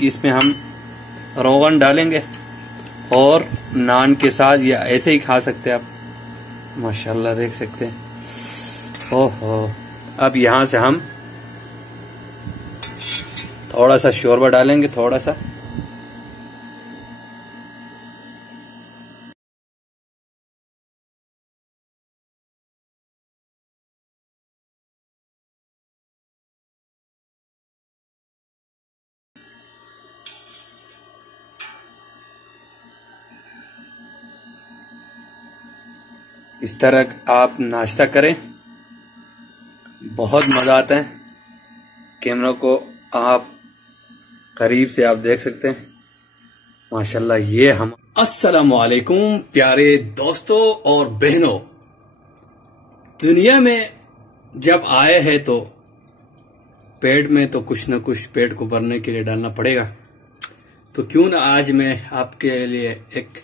क्योंकि इसमें हम रोगन डालेंगे और नान के साथ या ऐसे ही खा सकते हैं आप। माशाल्लाह देख सकते हैं। ओहो, अब यहाँ से हम थोड़ा सा शोरबा डालेंगे, थोड़ा सा। इस तरह आप नाश्ता करें, बहुत मज़ा आता है। कैमरा को आप करीब से आप देख सकते हैं। माशाल्लाह, ये हम अस्सलामु अलैकुम प्यारे दोस्तों और बहनों। दुनिया में जब आए हैं तो पेट में तो कुछ न कुछ पेट को भरने के लिए डालना पड़ेगा। तो क्यों ना आज मैं आपके लिए एक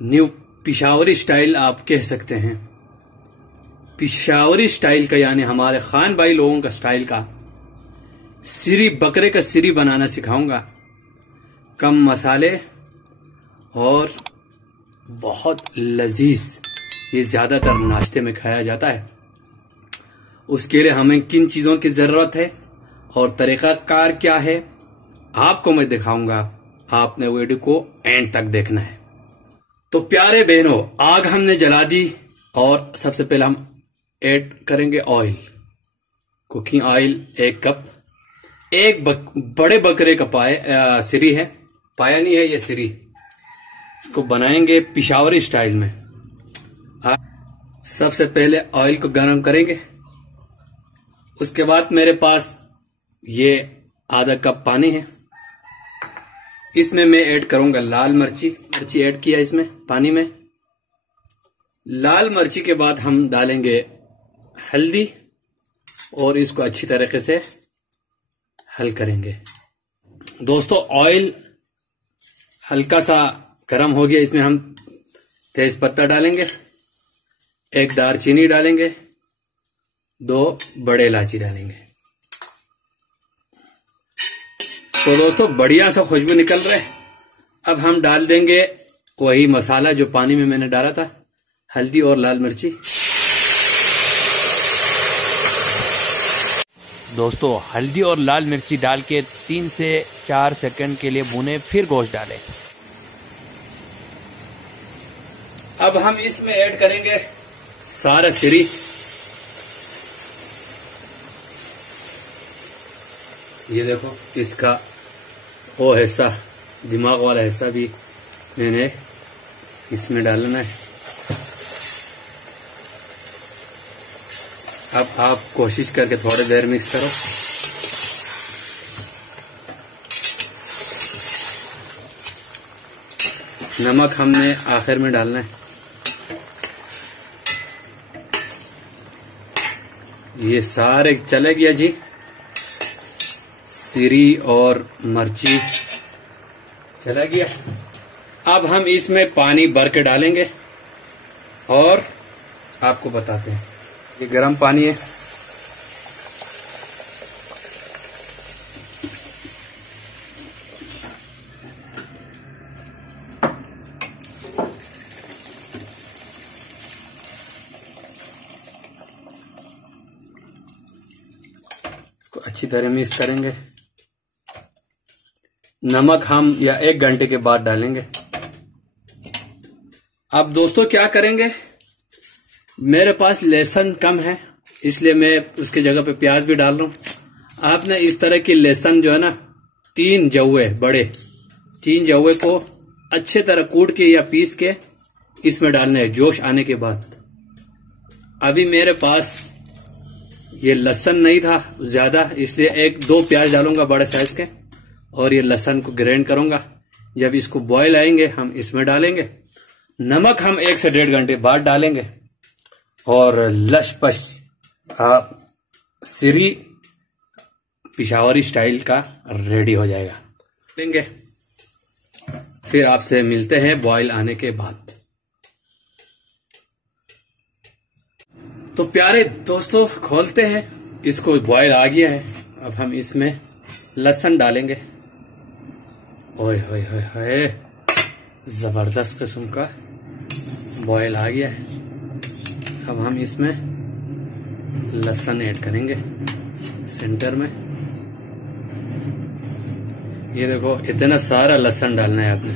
न्यू पिशावरी स्टाइल आप कह सकते हैं, पिशावरी स्टाइल का यानी हमारे खान भाई लोगों का स्टाइल का सिरी, बकरे का सिरी बनाना सिखाऊंगा। कम मसाले और बहुत लजीज। ये ज्यादातर नाश्ते में खाया जाता है। उसके लिए हमें किन चीजों की जरूरत है और तरीकाकार क्या है आपको मैं दिखाऊंगा। आपने वीडियो को एंड तक देखना है। तो प्यारे बहनों, आग हमने जला दी और सबसे पहले हम ऐड करेंगे ऑयल, कुकिंग ऑयल 1 कप। एक बड़े बकरे का सिरी है, पाया नहीं है ये सिरी। इसको बनाएंगे पिशावरी स्टाइल में। सबसे पहले ऑयल को गर्म करेंगे। उसके बाद मेरे पास ये आधा कप पानी है। इसमें मैं ऐड करूंगा लाल मिर्ची ऐड किया इसमें पानी में। लाल मिर्ची के बाद हम डालेंगे हल्दी और इसको अच्छी तरीके से हल करेंगे। दोस्तों, ऑयल हल्का सा गर्म हो गया। इसमें हम तेज पत्ता डालेंगे, 1 दालचीनी डालेंगे, 2 बड़े इलायची डालेंगे। तो दोस्तों, बढ़िया सा खुशबू निकल रहा है। अब हम डाल देंगे वही मसाला जो पानी में मैंने डाला था, हल्दी और लाल मिर्ची। दोस्तों, हल्दी और लाल मिर्ची डाल के 3 से 4 सेकंड के लिए भूने, फिर गोश्त डालें। अब हम इसमें ऐड करेंगे सारा सिरी। ये देखो, इसका वो हिस्सा, दिमाग वाला हिस्सा भी मैंने इसमें डालना है। अब आप कोशिश करके थोड़ी देर मिक्स करो। नमक हमने आखिर में डालना है। ये सारे चले गया जी, सिरी और मिर्ची चला गया। अब हम इसमें पानी भर के डालेंगे और आपको बताते हैं। ये गर्म पानी है। इसको अच्छी तरह मिक्स करेंगे। नमक हम या 1 घंटे के बाद डालेंगे। अब दोस्तों क्या करेंगे, मेरे पास लहसुन कम है इसलिए मैं उसके जगह पे प्याज भी डाल रहा हूं। आपने इस तरह की लहसुन जो है ना, 3 जौवे बड़े, 3 जौवे को अच्छे तरह कूट के या पीस के इसमें डालने हैं जोश आने के बाद। अभी मेरे पास ये लहसुन नहीं था ज्यादा, इसलिए 1-2 प्याज डालूंगा बड़े साइज के और ये लहसुन को ग्राइंड करूंगा। जब इसको बॉयल आएंगे हम इसमें डालेंगे। नमक हम 1 से 1.5 घंटे बाद डालेंगे और लशपश सिरी पिशावरी स्टाइल का रेडी हो जाएगा। लेंगे, फिर आपसे मिलते हैं बॉयल आने के बाद। तो प्यारे दोस्तों, खोलते हैं इसको। बॉयल आ गया है। अब हम इसमें लहसुन डालेंगे। ओए होए होए होए, जबरदस्त किस्म का बॉयल आ गया है। अब हम इसमें लहसुन ऐड करेंगे सेंटर में। ये देखो, इतना सारा लहसुन डालना है आपने।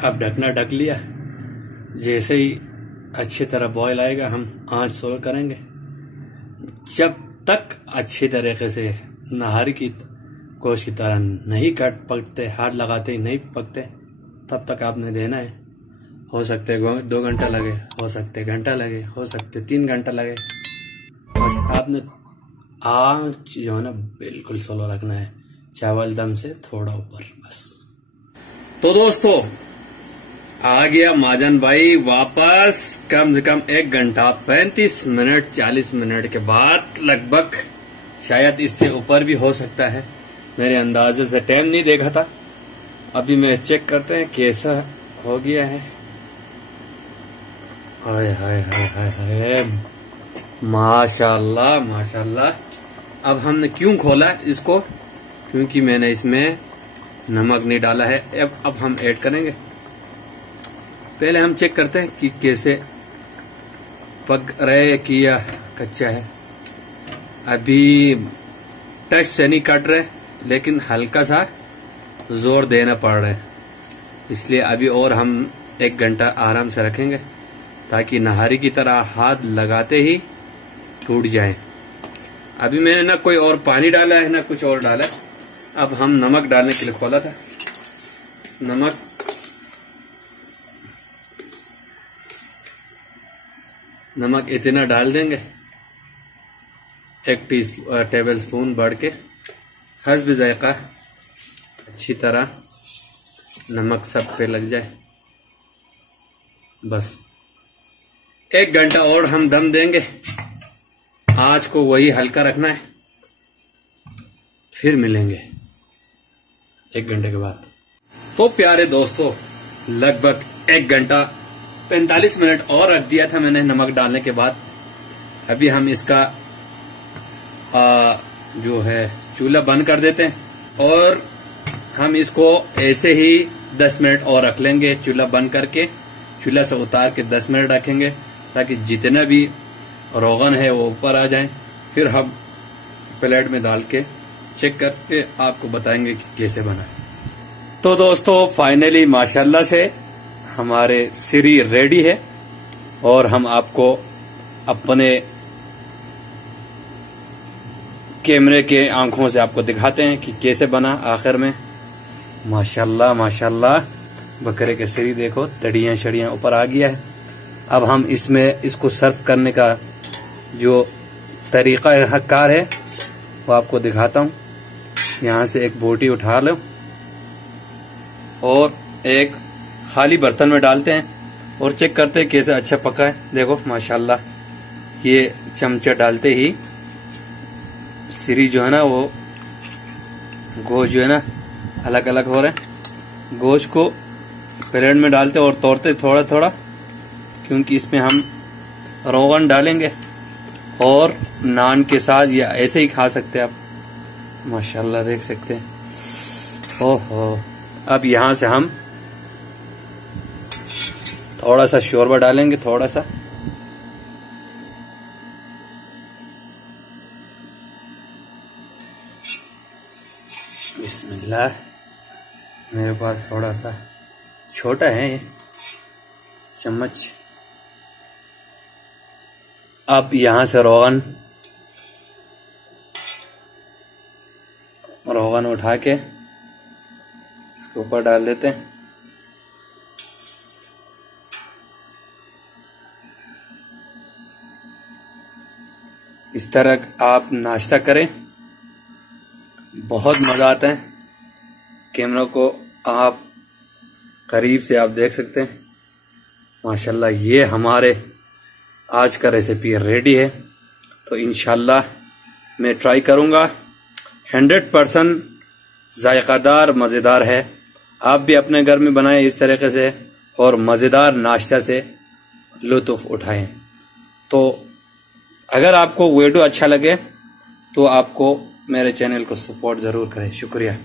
अब ढकना ढक लिया। जैसे ही अच्छी तरह बॉयल आएगा हम आंच स्लो करेंगे। जब तक अच्छी तरीके से नहारी की गोश्त की तरह नहीं पकते, हाथ लगाते ही नहीं पकते, तब तक आपने देना है। हो सकते 2 घंटा लगे, हो सकते घंटा लगे, हो सकते 3 घंटा लगे। बस आपने आंच जो है ना बिल्कुल स्लो रखना है, चावल दम से थोड़ा ऊपर बस। तो दोस्तों, आ गया महाजन भाई वापस, कम से कम 1 घंटा 35 मिनट 40 मिनट के बाद लगभग, शायद इससे ऊपर भी हो सकता है। मेरे अंदाजे से टाइम नहीं देखा था। अभी मैं चेक करते हैं कैसा हो गया है। हाय हाय हाय हाय हाय, माशाल्लाह माशाल्लाह। अब हमने क्यों खोला इसको? क्योंकि मैंने इसमें नमक नहीं डाला है। अब हम ऐड करेंगे। पहले हम चेक करते हैं कि कैसे पक रहे कि या कच्चा है। अभी टच से नहीं कट रहे, लेकिन हल्का सा जोर देना पड़ रहा है, इसलिए अभी और हम 1 घंटा आराम से रखेंगे ताकि नहारी की तरह हाथ लगाते ही टूट जाए। अभी मैंने ना कोई और पानी डाला है ना कुछ और डाला है। अब हम नमक डालने के लिए खोला था। नमक इतना डाल देंगे, 1 टेबल स्पून बढ़ के, हस्ब जायका, अच्छी तरह नमक सब पे लग जाए। बस 1 घंटा और हम दम देंगे। आँच को वही हल्का रखना है। फिर मिलेंगे 1 घंटे के बाद। तो प्यारे दोस्तों, लगभग 1 घंटा 45 मिनट और रख दिया था मैंने नमक डालने के बाद। अभी हम इसका जो है चूल्हा बंद कर देते हैं और हम इसको ऐसे ही 10 मिनट और रख लेंगे। चूल्हा बंद करके चूल्हा से उतार के 10 मिनट रखेंगे ताकि जितना भी रोगन है वो ऊपर आ जाए। फिर हम प्लेट में डाल के चेक करके आपको बताएंगे कि कैसे बना। तो दोस्तों, फाइनली माशाल्लाह से हमारे सिरी रेडी है और हम आपको अपने कैमरे के आंखों से आपको दिखाते हैं कि कैसे बना आखिर में। माशाल्लाह माशाल्लाह, बकरे के सिरी देखो, तड़ियां शड़ियां ऊपर आ गया है। अब हम इसमें इसको सर्व करने का जो तरीका कार है वो आपको दिखाता हूँ। यहाँ से एक बोटी उठा लो और एक खाली बर्तन में डालते हैं और चेक करते हैं कैसे अच्छा पका है। देखो माशाल्लाह, ये चमचा डालते ही सिरी जो है ना, वो गोश्त जो है ना अलग अलग हो रहा है। गोश्त को प्लेट में डालते और तोड़ते थोड़ा थोड़ा, क्योंकि इसमें हम रोगन डालेंगे और नान के साथ या ऐसे ही खा सकते हैं आप। माशाल्लाह देख सकते हैं। ओहो, अब यहाँ से हम थोड़ा सा शोरबा डालेंगे, थोड़ा सा। बिस्मिल्लाह। मेरे पास थोड़ा सा छोटा है ये चम्मच। अब यहाँ से रोगन उठा के इसके ऊपर डाल देते हैं। इस तरह आप नाश्ता करें, बहुत मज़ा आता है। कैमरा को आप करीब से आप देख सकते हैं। माशाल्लाह, ये हमारे आज का रेसिपी रेडी है। तो इंशाल्लाह मैं ट्राई करूँगा। 100% जायकादार मज़ेदार है। आप भी अपने घर में बनाएं इस तरीके से और मज़ेदार नाश्ता से लुत्फ़ उठाएं। तो अगर आपको वीडियो अच्छा लगे तो आपको मेरे चैनल को सपोर्ट ज़रूर करें। शुक्रिया।